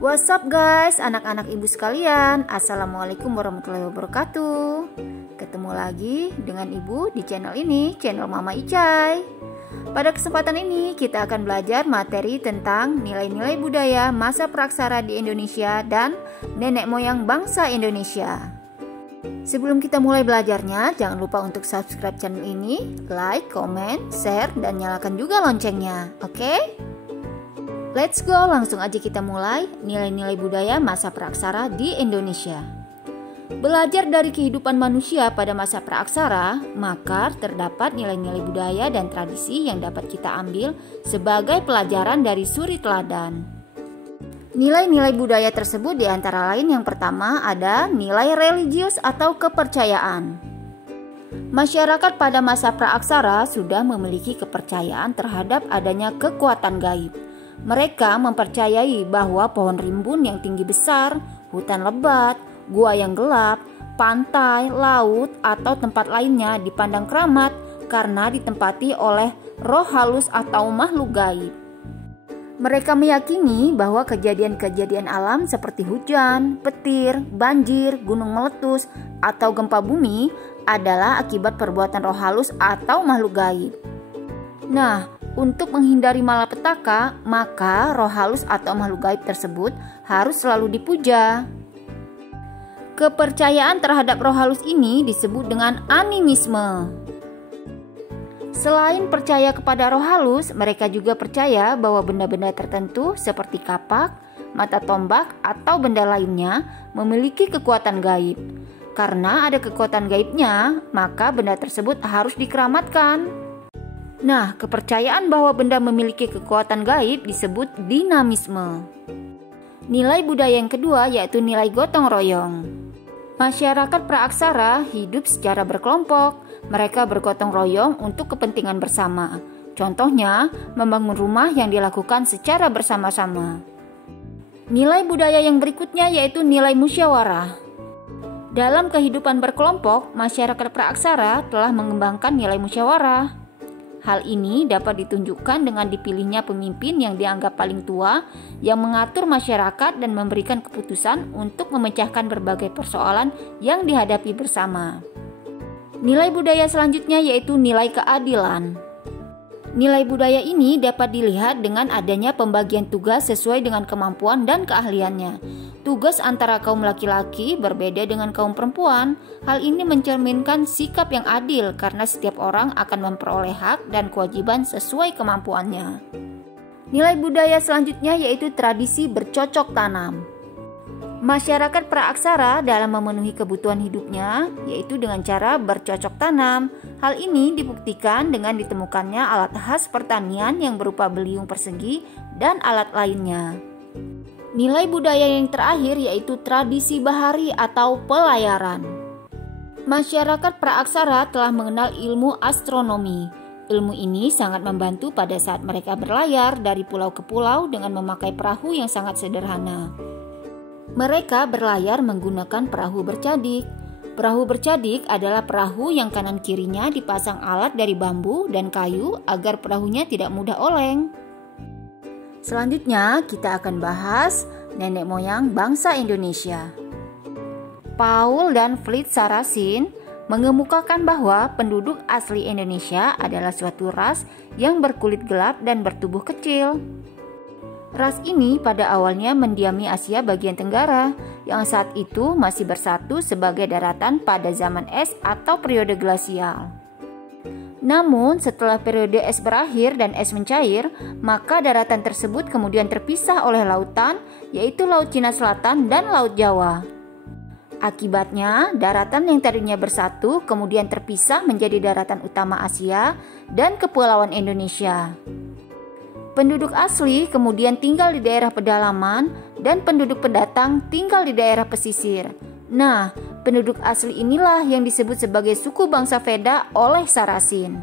What's up guys, anak-anak ibu sekalian. Assalamualaikum warahmatullahi wabarakatuh. Ketemu lagi dengan ibu di channel ini, channel Mama Icai. Pada kesempatan ini kita akan belajar materi tentang nilai-nilai budaya masa praksara di Indonesia dan nenek moyang bangsa Indonesia. Sebelum kita mulai belajarnya, jangan lupa untuk subscribe channel ini, like, comment, share, dan nyalakan juga loncengnya, oke? Let's go, langsung aja kita mulai nilai-nilai budaya masa praksara di Indonesia. Belajar dari kehidupan manusia pada masa praksara, maka terdapat nilai-nilai budaya dan tradisi yang dapat kita ambil sebagai pelajaran dari suri teladan. Nilai-nilai budaya tersebut diantara lain yang pertama ada nilai religius atau kepercayaan. Masyarakat pada masa praksara sudah memiliki kepercayaan terhadap adanya kekuatan gaib. Mereka mempercayai bahwa pohon rimbun yang tinggi besar, hutan lebat, gua yang gelap, pantai, laut, atau tempat lainnya dipandang keramat karena ditempati oleh roh halus atau makhluk gaib. Mereka meyakini bahwa kejadian-kejadian alam seperti hujan, petir, banjir, gunung meletus, atau gempa bumi adalah akibat perbuatan roh halus atau makhluk gaib. Nah, untuk menghindari malapetaka, maka roh halus atau makhluk gaib tersebut harus selalu dipuja. Kepercayaan terhadap roh halus ini disebut dengan animisme. Selain percaya kepada roh halus, mereka juga percaya bahwa benda-benda tertentu seperti kapak, mata tombak, atau benda lainnya memiliki kekuatan gaib. Karena ada kekuatan gaibnya, maka benda tersebut harus dikeramatkan. Nah, kepercayaan bahwa benda memiliki kekuatan gaib disebut dinamisme. Nilai budaya yang kedua yaitu nilai gotong royong. Masyarakat praaksara hidup secara berkelompok. Mereka bergotong royong untuk kepentingan bersama. Contohnya, membangun rumah yang dilakukan secara bersama-sama. Nilai budaya yang berikutnya yaitu nilai musyawarah. Dalam kehidupan berkelompok, masyarakat praaksara telah mengembangkan nilai musyawarah. Hal ini dapat ditunjukkan dengan dipilihnya pemimpin yang dianggap paling tua yang mengatur masyarakat dan memberikan keputusan untuk memecahkan berbagai persoalan yang dihadapi bersama. Nilai budaya selanjutnya yaitu nilai keadilan. Nilai budaya ini dapat dilihat dengan adanya pembagian tugas sesuai dengan kemampuan dan keahliannya. Tugas antara kaum laki-laki berbeda dengan kaum perempuan. Hal ini mencerminkan sikap yang adil karena setiap orang akan memperoleh hak dan kewajiban sesuai kemampuannya. Nilai budaya selanjutnya yaitu tradisi bercocok tanam. Masyarakat praaksara dalam memenuhi kebutuhan hidupnya yaitu dengan cara bercocok tanam. Hal ini dibuktikan dengan ditemukannya alat khas pertanian yang berupa beliung persegi dan alat lainnya. Nilai budaya yang terakhir yaitu tradisi bahari atau pelayaran. Masyarakat praaksara telah mengenal ilmu astronomi. Ilmu ini sangat membantu pada saat mereka berlayar dari pulau ke pulau dengan memakai perahu yang sangat sederhana. Mereka berlayar menggunakan perahu bercadik. Perahu bercadik adalah perahu yang kanan kirinya dipasang alat dari bambu dan kayu agar perahunya tidak mudah oleng. Selanjutnya kita akan bahas nenek moyang bangsa Indonesia. Paul dan Fleet Sarasin mengemukakan bahwa penduduk asli Indonesia adalah suatu ras yang berkulit gelap dan bertubuh kecil. Ras ini pada awalnya mendiami Asia bagian tenggara yang saat itu masih bersatu sebagai daratan pada zaman es atau periode glasial. Namun setelah periode es berakhir dan es mencair, maka daratan tersebut kemudian terpisah oleh lautan, yaitu Laut Cina Selatan dan Laut Jawa. Akibatnya, daratan yang tadinya bersatu kemudian terpisah menjadi daratan utama Asia dan Kepulauan Indonesia. Penduduk asli kemudian tinggal di daerah pedalaman dan penduduk pendatang tinggal di daerah pesisir. Nah, penduduk asli inilah yang disebut sebagai suku bangsa Veda oleh Sarasin.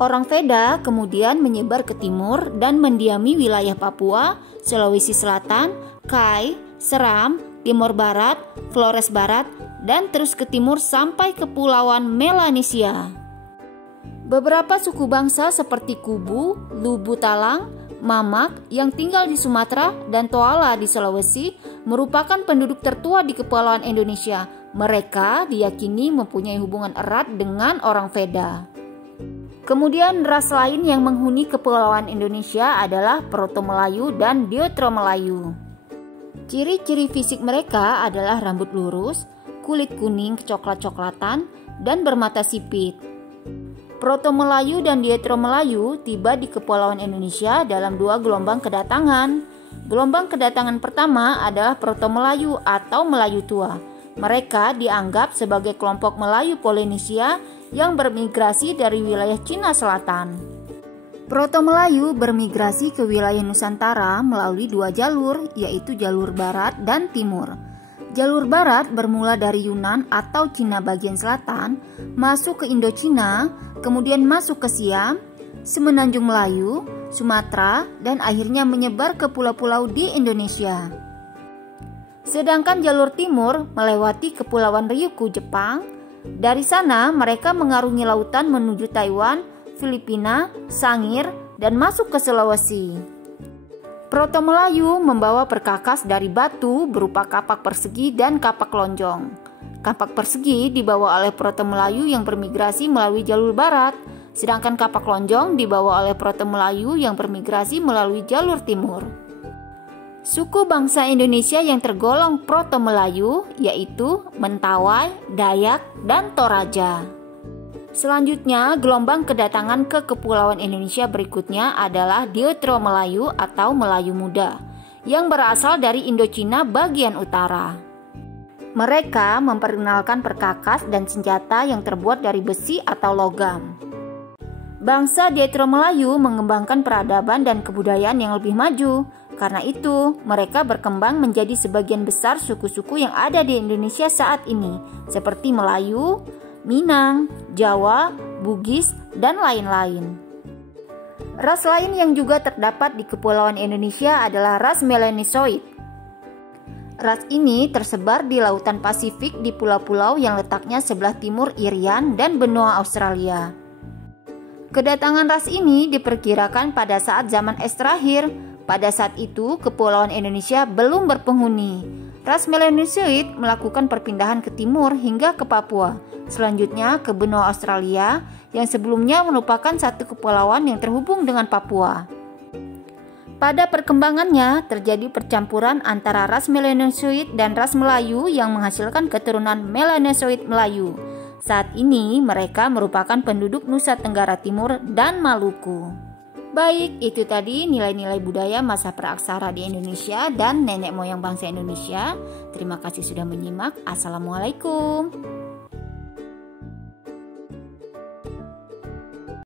Orang Veda kemudian menyebar ke timur dan mendiami wilayah Papua, Sulawesi Selatan, Kai, Seram, Timor Barat, Flores Barat, dan terus ke timur sampai ke Kepulauan Melanesia. Beberapa suku bangsa seperti Kubu, Lubu Talang, Mamak yang tinggal di Sumatera, dan Toala di Sulawesi merupakan penduduk tertua di Kepulauan Indonesia. Mereka diyakini mempunyai hubungan erat dengan orang Veda. Kemudian ras lain yang menghuni Kepulauan Indonesia adalah Proto-Melayu dan Deutero-Melayu. Ciri-ciri fisik mereka adalah rambut lurus, kulit kuning coklat-coklatan, dan bermata sipit. Proto-Melayu dan Deutero-Melayu tiba di Kepulauan Indonesia dalam 2 gelombang kedatangan. Gelombang kedatangan pertama adalah Proto-Melayu atau Melayu tua. Mereka dianggap sebagai kelompok Melayu Polinesia yang bermigrasi dari wilayah Cina Selatan. Proto-Melayu bermigrasi ke wilayah Nusantara melalui 2 jalur, yaitu jalur barat dan timur. Jalur barat bermula dari Yunan atau Cina bagian selatan, masuk ke Indochina, kemudian masuk ke Siam, Semenanjung Melayu, Sumatera, dan akhirnya menyebar ke pulau-pulau di Indonesia. Sedangkan jalur timur melewati Kepulauan Ryukyu, Jepang. Dari sana mereka mengarungi lautan menuju Taiwan, Filipina, Sangir, dan masuk ke Sulawesi. Proto-Melayu membawa perkakas dari batu berupa kapak persegi dan kapak lonjong. Kapak persegi dibawa oleh Proto-Melayu yang bermigrasi melalui jalur barat, sedangkan kapak lonjong dibawa oleh Proto-Melayu yang bermigrasi melalui jalur timur. Suku bangsa Indonesia yang tergolong Proto-Melayu yaitu Mentawai, Dayak, dan Toraja. Selanjutnya, gelombang kedatangan ke Kepulauan Indonesia berikutnya adalah Deutero-Melayu atau Melayu Muda, yang berasal dari Indochina bagian utara. Mereka memperkenalkan perkakas dan senjata yang terbuat dari besi atau logam. Bangsa Deutero-Melayu mengembangkan peradaban dan kebudayaan yang lebih maju. Karena itu, mereka berkembang menjadi sebagian besar suku-suku yang ada di Indonesia saat ini, seperti Melayu, Minang, Jawa, Bugis, dan lain-lain. Ras lain yang juga terdapat di Kepulauan Indonesia adalah ras Melanesoid. Ras ini tersebar di Lautan Pasifik di pulau-pulau yang letaknya sebelah timur Irian dan benua Australia. Kedatangan ras ini diperkirakan pada saat zaman es terakhir. Pada saat itu, Kepulauan Indonesia belum berpenghuni. Ras Melanesoid melakukan perpindahan ke timur hingga ke Papua, selanjutnya ke benua Australia yang sebelumnya merupakan satu kepulauan yang terhubung dengan Papua. Pada perkembangannya terjadi percampuran antara ras Melanesoid dan ras Melayu yang menghasilkan keturunan Melanesoid Melayu. Saat ini mereka merupakan penduduk Nusa Tenggara Timur dan Maluku. Baik, itu tadi nilai-nilai budaya masa praaksara di Indonesia dan nenek moyang bangsa Indonesia. Terima kasih sudah menyimak. Assalamualaikum.